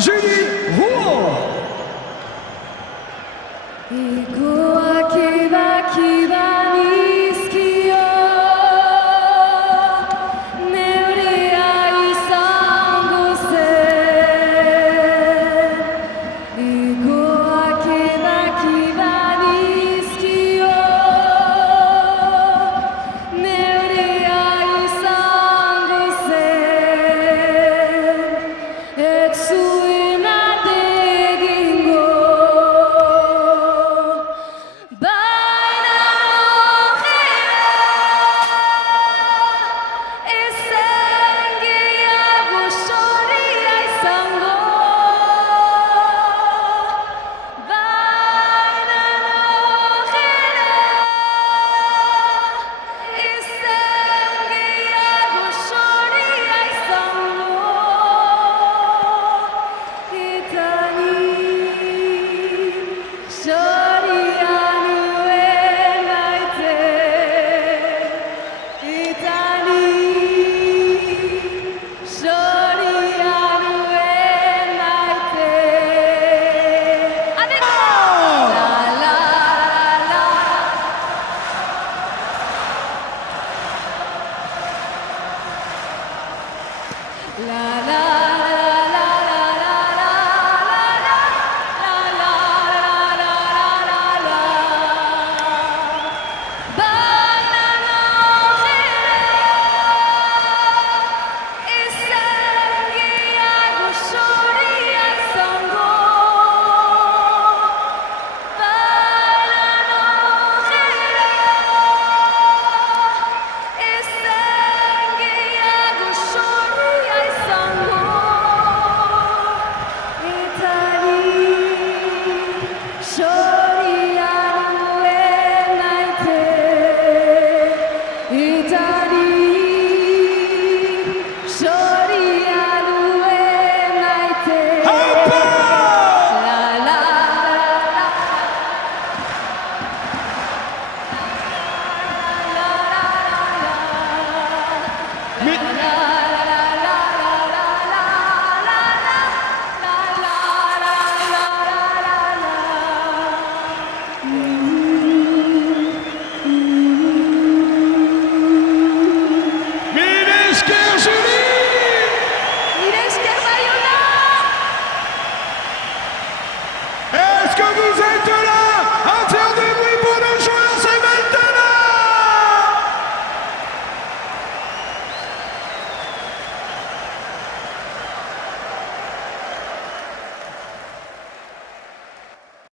Julie Rouen. 行くはキバキバに好きよ眠り合いさんごせ行くはキバキバに好きよ眠り合いさんごせEtsuina de gingo Baina ojera Ezengiago soria izango Baina ojera Ezengiago soria izango Itani soria nuen naite Itani soria nuen naite Adego! La la la la la